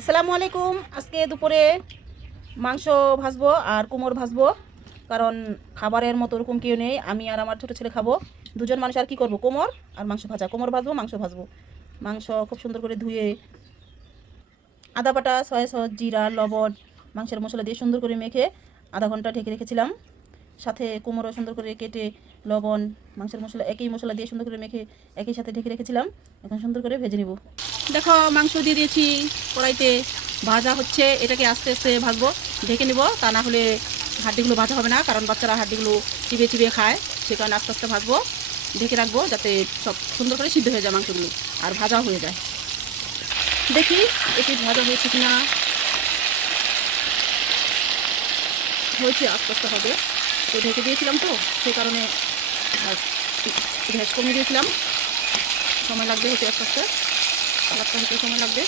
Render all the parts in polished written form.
আসসালামু আলাইকুম। আজকে দুপুরে মাংস ভাজবো আর কুমড় ভাজবো, কারণ খাবারের মতো ওরকম কেউ নেই। আমি আর আমার ছোটো ছেলে খাবো, দুজন মানুষ। আর কি করবো, কুমড় আর মাংস ভাজা। কুমড় ভাজবো, মাংস ভাজবো। মাংস খুব সুন্দর করে ধুয়ে আদা বাটা, সয়া সস, জিরা, লবণ, মাংসের মশলা দিয়ে সুন্দর করে মেখে আধা ঘন্টা ঢেকে রেখেছিলাম। সাথে কুমড়ো সুন্দর করে কেটে লবণ, মাংসের মশলা একই মশলা দিয়ে সুন্দর করে মেখে একই সাথে ঢেকে রেখেছিলাম। এখন সুন্দর করে ভেজে নিব। দেখো, মাংস দিয়ে দিয়েছি কড়াইতে, ভাজা হচ্ছে। এটাকে আস্তে আস্তে ভাজবো, ঢেকে নিব, তা না হলে হাড্ডিগুলো ভাজা হবে না, কারণ বাচ্চারা হাড্ডিগুলো চিবিয়ে চিবিয়ে খায়। সে কারণে আস্তে আস্তে ভাজবো, ঢেকে রাখবো, যাতে সব সুন্দর করে সিদ্ধ হয়ে যায় মাংসগুলো আর ভাজা হয়ে যায়। দেখি এটি ভাজা হয়েছে কিনা। হয়েছে, আস্তে আস্তে হবে। তো ঢেকে দিয়েছিলাম, তো সেই কারণে গ্যাস কমিয়ে দিয়েছিলাম। সময় লাগবে হতে, আস্তে আস্তে কালারটা হতে সময় লাগবে।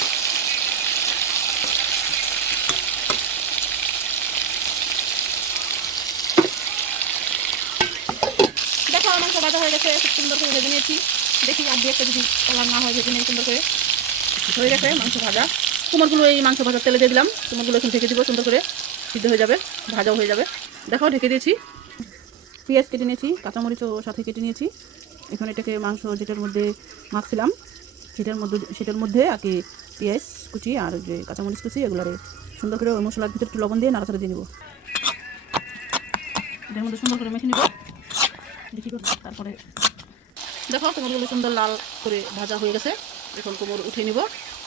দেখো, মাংস ভাজা হয়ে গেছে, খুব সুন্দর করে ভেজে নিয়েছি। দেখি আর দিয়ে একটা যদি কালার না হয়, ভেজে নিয়ে সুন্দর করে হয়ে গেছে মাংস ভাজা। কুমড়গুলো এই মাংস ভাজার তেলে দিয়ে দিলাম। কুমড়গুলো এখন ঢেকে দিব, সুন্দর করে সিদ্ধ হয়ে যাবে, ভাজাও হয়ে যাবে। দেখো, ঢেকে দিয়েছি। পেঁয়াজ কেটে নিয়েছি, কাঁচামরিচও সাথে কেটে নিয়েছি। এখন এটাকে মাংস যেটার মধ্যে মাখছিলাম সেটার মধ্যে আর কি পেঁয়াজ কুচি আর যে কাঁচামরিচ কুচি এগুলোরে সুন্দর করে ওই মশলার ভিতরে একটু লবণ দিয়ে নাড়াচাড়া দিয়ে নেব। এটার মধ্যে সুন্দর করে মেখে নিব। দেখি তারপরে দেখো, কুমড়গুলো সুন্দর লাল করে ভাজা হয়ে গেছে। এখন কুমড় উঠিয়ে নিব।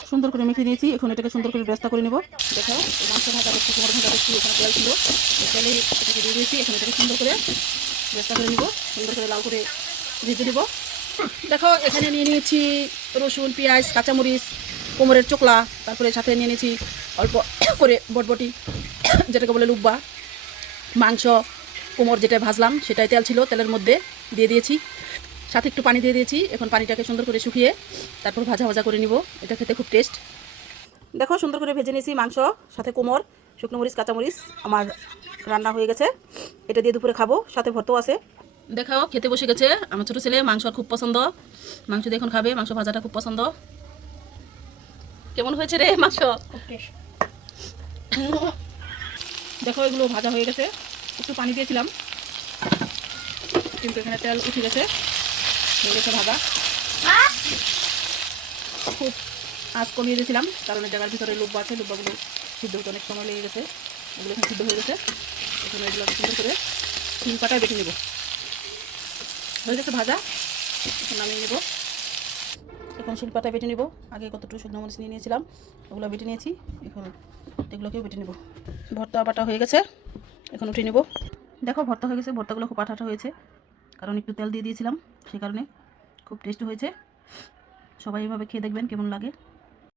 সুন্দর করে মেখে নিয়েছি, এখন এটাকে সুন্দর করে ব্যস্ত করে নেব। দেখো, মাংস ভাজা দেখছি, কুমড় ভাজা দেখছি, এখানে তেল ছিল, তেলে এটাকে দিয়ে দিয়েছি। এখন এটাকে সুন্দর করে ব্যস্ত করে নিব, সুন্দর করে লাল করে ভেজে দেবো। দেখো, এখানে নিয়ে নিয়েছি রসুন, পেঁয়াজ, কাঁচামরিচ, কোমরের চোকলা, তারপরে সাথে নিয়ে নিয়েছি অল্প করে বটবটি, যেটাকে বলে লুব্বা। মাংস কোমর যেটা ভাজলাম সেটাই তেল ছিল, তেলের মধ্যে দিয়ে দিয়েছি, সাথে একটু পানি দিয়ে দিয়েছি। এখন পানিটাকে সুন্দর করে শুকিয়ে তারপর ভাজা ভাজা করে নিব। এটা খেতে খুব টেস্ট। দেখো, সুন্দর করে ভেজে নিয়েছি মাংস, সাথে কোমর, শুকনো মরিচ, কাঁচামরিচ। আমার রান্না হয়ে গেছে, এটা দিয়ে দুপুরে খাবো, সাথে ভর্তাও আছে। দেখাও, খেতে বসে গেছে আমার ছোটো ছেলে। মাংস খুব পছন্দ, মাংস দিয়ে এখন খাবে। মাংস ভাজাটা খুব পছন্দ। কেমন হয়েছে রে মাংস? দেখো, এগুলো ভাজা হয়ে গেছে। একটু পানি দিয়েছিলাম, কিন্তু এখানে তেল উঠে গেছে, হয়ে গেছে ভাজা। খুব আঁচ কমিয়ে দিয়েছিলাম, কারণ জায়গার ভিতরে লুব্বা আছে, লুব্বাগুলো সিদ্ধ হতে অনেক সময় লেগে গেছে। এগুলো এখন সিদ্ধ হয়ে গেছে। এখন এগুলো সুন্দর করে তিন পাটায় বেটে নেব। হয়ে গেছে ভাজা, এখন নামিয়ে নেব। এখন শিলপাটায় বেটে নেব। আগে কতটুকু শুকনো মরিচ নিয়ে নিয়েছিলাম, ওগুলো বেটে নিয়েছি। এখন এগুলোকেও বেটে নেব। ভর্তা বাটা হয়ে গেছে, এখন উঠে নেব। দেখো, ভর্তা হয়ে গেছে। ভর্তাগুলো খুব আঠাটা হয়েছে, কারণ একটু তেল দিয়ে দিয়েছিলাম, সেই কারণে খুব টেস্ট হয়েছে। সবাই এভাবে খেয়ে দেখবেন কেমন লাগে।